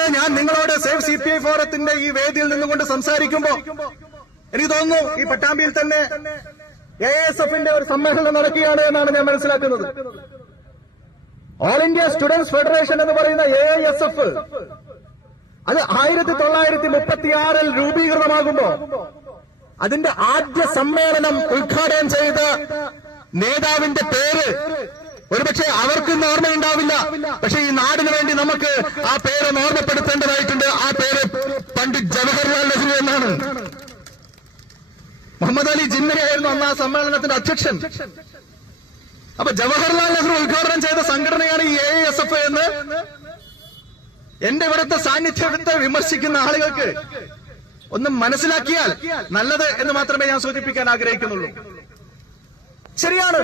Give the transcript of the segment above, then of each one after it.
ഇന്ന് ഞാൻ നിങ്ങളോട് സേവ് CPI ഫോറത്തിന്റെ ഈ വേദിയിൽ നിന്നുകൊണ്ട് സംസാരിക്കുമ്പോ എനിക്ക് തോന്നുന്നു ഈ പട്ടാമ്പിയിൽ തന്നെ AISFന്റെ ഒരു സമ്മേളനം നടക്കുകയാണ് എന്നാണ് ഞാൻ മനസ്സിലാക്കുന്നത്. ഓൾ ഇന്ത്യ സ്റ്റുഡൻസ് ഫെഡറേഷൻ എന്ന് പറയുന്ന AISF അത് 1936 രൂപീകൃതമാകുമ്പോ അതിന്റെ ആദ്യ സമ്മേളനം ഉദ്ഘാടനം ചെയ്ത നേതാവിന്റെ പേര് ഒരുപക്ഷെ അവർക്കും ഓർമ്മയുണ്ടാവില്ല. പക്ഷെ ഈ നാടിന് വേണ്ടി നമുക്ക് ആ പേര് ഓർമ്മപ്പെടുത്തേണ്ടതായിട്ടുണ്ട്. ആ പേര് പണ്ഡിറ്റ് ജവഹർലാൽ നെഹ്റു എന്നാണ്. മുഹമ്മദ് അലി ജിന്നയായിരുന്നു അന്ന് ആ സമ്മേളനത്തിന്റെ അധ്യക്ഷൻ. അപ്പൊ ജവഹർലാൽ നെഹ്റു ഉദ്ഘാടനം ചെയ്ത സംഘടനയാണ് ഈ AISF എന്ന് എന്റെ ഇവിടുത്തെ സാന്നിധ്യത്തെ വിമർശിക്കുന്ന ആളുകൾക്ക് ഒന്ന് മനസ്സിലാക്കിയാൽ നല്ലത് എന്ന് മാത്രമേ ഞാൻ സൂചിപ്പിക്കാൻ ആഗ്രഹിക്കുന്നുള്ളൂ. ശരിയാണ്,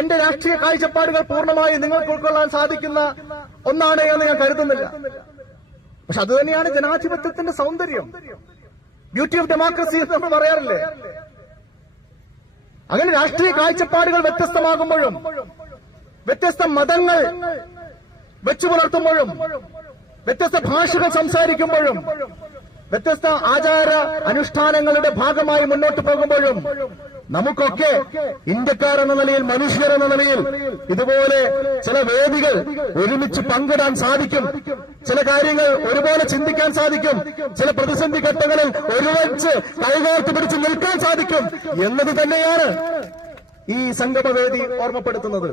എന്റെ രാഷ്ട്രീയ കാഴ്ചപ്പാടുകൾ പൂർണ്ണമായി നിങ്ങൾക്ക് ഉൾക്കൊള്ളാൻ സാധിക്കുന്ന ഒന്നാണ് എന്ന് ഞാൻ കരുതുന്നില്ല. പക്ഷെ അതുതന്നെയാണ് ജനാധിപത്യത്തിന്റെ സൗന്ദര്യം, ബ്യൂട്ടി ഓഫ് ഡെമോക്രസി എന്ന് നമ്മൾ പറയാറില്ലേ. അങ്ങനെ രാഷ്ട്രീയ കാഴ്ചപ്പാടുകൾ വ്യത്യസ്തമാകുമ്പോഴും വ്യത്യസ്ത മതങ്ങൾ വെച്ചു പുലർത്തുമ്പോഴും വ്യത്യസ്ത ഭാഷകൾ സംസാരിക്കുമ്പോഴും വ്യത്യസ്ത ആചാര അനുഷ്ഠാനങ്ങളുടെ ഭാഗമായി മുന്നോട്ട് പോകുമ്പോഴും നമുക്കൊക്കെ ഇന്ത്യക്കാർ എന്ന നിലയിൽ, മനുഷ്യർ എന്ന നിലയിൽ ഇതുപോലെ ചില വേദികൾ ഒരുമിച്ച് പങ്കിടാൻ സാധിക്കും, ചില കാര്യങ്ങൾ ഒരുപോലെ ചിന്തിക്കാൻ സാധിക്കും, ചില പ്രതിസന്ധി ഘട്ടങ്ങളിൽ ഒരുമിച്ച് കൈകോർത്ത് പിടിച്ച് നിൽക്കാൻ സാധിക്കും എന്നത് തന്നെയാണ് ഈ സംഗമവേദി ഓർമ്മപ്പെടുത്തുന്നത്.